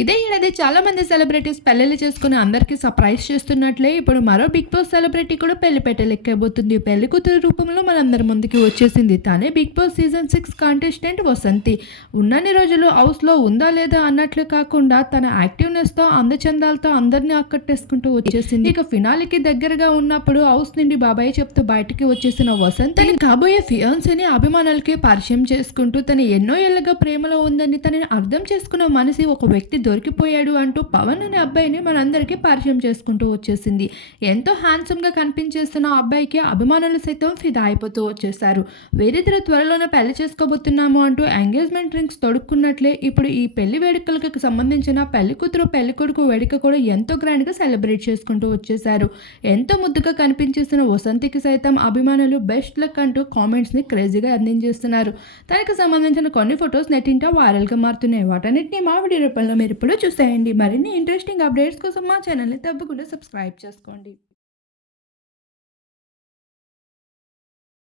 ఇదే ఏడాది చాలా మంది సెలబ్రిటీస్ పెళ్లిళ్ళు చేసుకుని అందరికీ సర్ప్రైజ్ చేస్తున్నట్లే ఇప్పుడు మరో బిగ్ బాస్ సెలబ్రిటీ కూడా పెళ్లి పెట్టెలెక్కబోతుంది. పెళ్లి కూతురు రూపంలో మనందరి ముందుకి వచ్చేసింది. తనే Bigg Boss season 6 contestant Vasanthi. ఉన్నన్ని రోజులు హౌస్లో ఉందా లేదా అన్నట్లు కాకుండా తన యాక్టివ్నెస్తో అందచందాలతో అందరినీ ఆకట్టేసుకుంటూ వచ్చేసింది. ఇక ఫినాలికి దగ్గరగా ఉన్నప్పుడు హౌస్ నుండి బాబాయ్ చెప్తూ బయటికి వచ్చేసిన వసంతి తన కాబోయే ఫియాన్సీని అభిమానులకి పరిచయం చేసుకుంటూ తన ఎన్నో ఏళ్లుగా ప్రేమలో ఉందని తనని అర్థం చేసుకున్న మనసి ఒక వ్యక్తి దొరికిపోయాడు అంటూ పవన్ అనే అబ్బాయిని మనందరికీ పరిచయం చేసుకుంటూ వచ్చేసింది. ఎంతో హ్యాండ్సమ్గా కనిపించేస్తున్న ఆ అబ్బాయికి అభిమానులు సైతం ఫిదా అయిపోతూ వచ్చేసారు. వేరిద్దరు త్వరలోనే పెళ్లి చేసుకోబోతున్నాము అంటూ ఎంగేజ్మెంట్ రింగ్స్ తొడుక్కున్నట్లే ఇప్పుడు ఈ పెళ్లి వేడుకలకు సంబంధించిన పెళ్లి కూతురు పెళ్లి కొడుకు వేడుక కూడా ఎంతో గ్రాండ్గా సెలబ్రేట్ చేసుకుంటూ వచ్చేసారు. ఎంతో ముద్దుగా కనిపించేసిన వసంతికి సైతం అభిమానులు బెస్ట్ లక్ అంటూ కామెంట్స్ని క్రేజీగా అందించేస్తున్నారు. తనకి సంబంధించిన కొన్ని ఫొటోస్ నెట్టింట వైరల్గా మారుతున్నాయి. వాటన్నిటిని మా వీడియో రూపంలో మీరు ఇప్పుడు చూసేయండి. మరిన్ని ఇంట్రెస్టింగ్ అప్డేట్స్ కోసం మా ఛానల్ని తప్పకుండా సబ్స్క్రైబ్ చేసుకోండి.